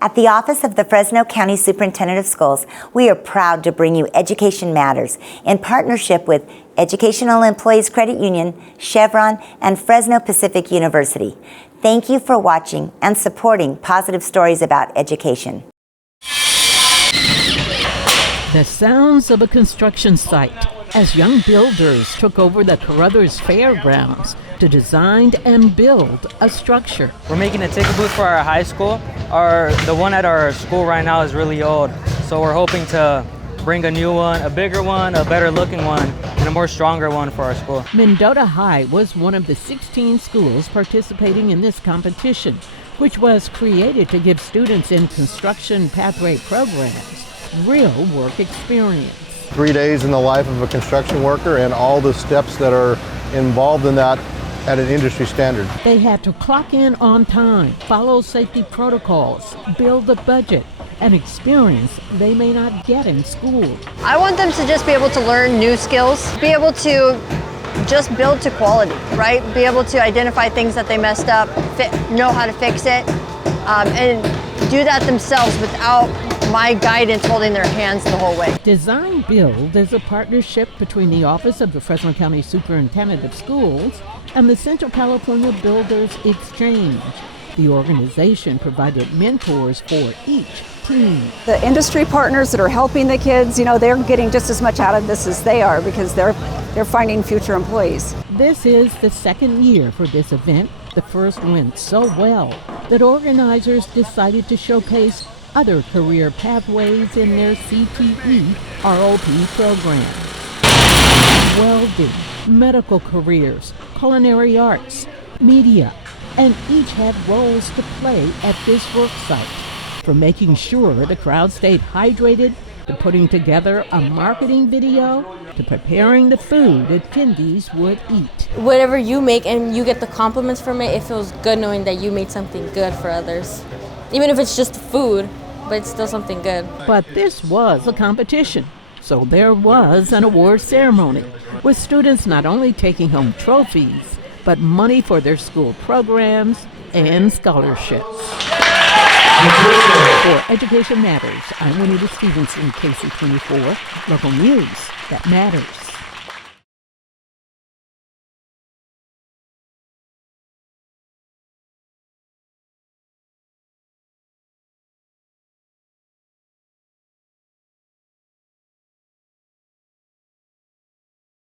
At the Office of the Fresno County Superintendent of Schools, we are proud to bring you Education Matters in partnership with Educational Employees Credit Union, Chevron, and Fresno Pacific University. Thank you for watching and supporting positive stories about education. The sounds of a construction site as young builders took over the Caruthers Fairgrounds to design and build a structure. We're making a ticket booth for our high school. The one at our school right now is really old, so we're hoping to bring a new one, a bigger one, a better looking one, and a more stronger one for our school. Mendota High was one of the 16 schools participating in this competition, which was created to give students in construction pathway programs real work experience. 3 days in the life of a construction worker and all the steps that are involved in that at an industry standard. They had to clock in on time, follow safety protocols, build a budget, an experience they may not get in school. I want them to just be able to learn new skills, be able to just build to quality, right? Be able to identify things that they messed up, know how to fix it, and do that themselves without my guidance holding their hands the whole way. Design Build is a partnership between the Office of the Fresno County Superintendent of Schools and the Central California Builders Exchange. The organization provided mentors for each team. The industry partners that are helping the kids, they're getting just as much out of this as they are because they're finding future employees. This is the second year for this event. The first went so well that organizers decided to showcase other career pathways in their CTE ROP program. Welding, medical careers, culinary arts, media, and each had roles to play at this work site. From making sure the crowd stayed hydrated, to putting together a marketing video, to preparing the food attendees would eat. Whatever you make and you get the compliments from it, it feels good knowing that you made something good for others. Even if it's just food, but it's still something good. But this was a competition, so there was an award ceremony, with students not only taking home trophies, but money for their school programs and scholarships. For Education Matters, I'm Juanita Stevenson, KC24, local news that matters.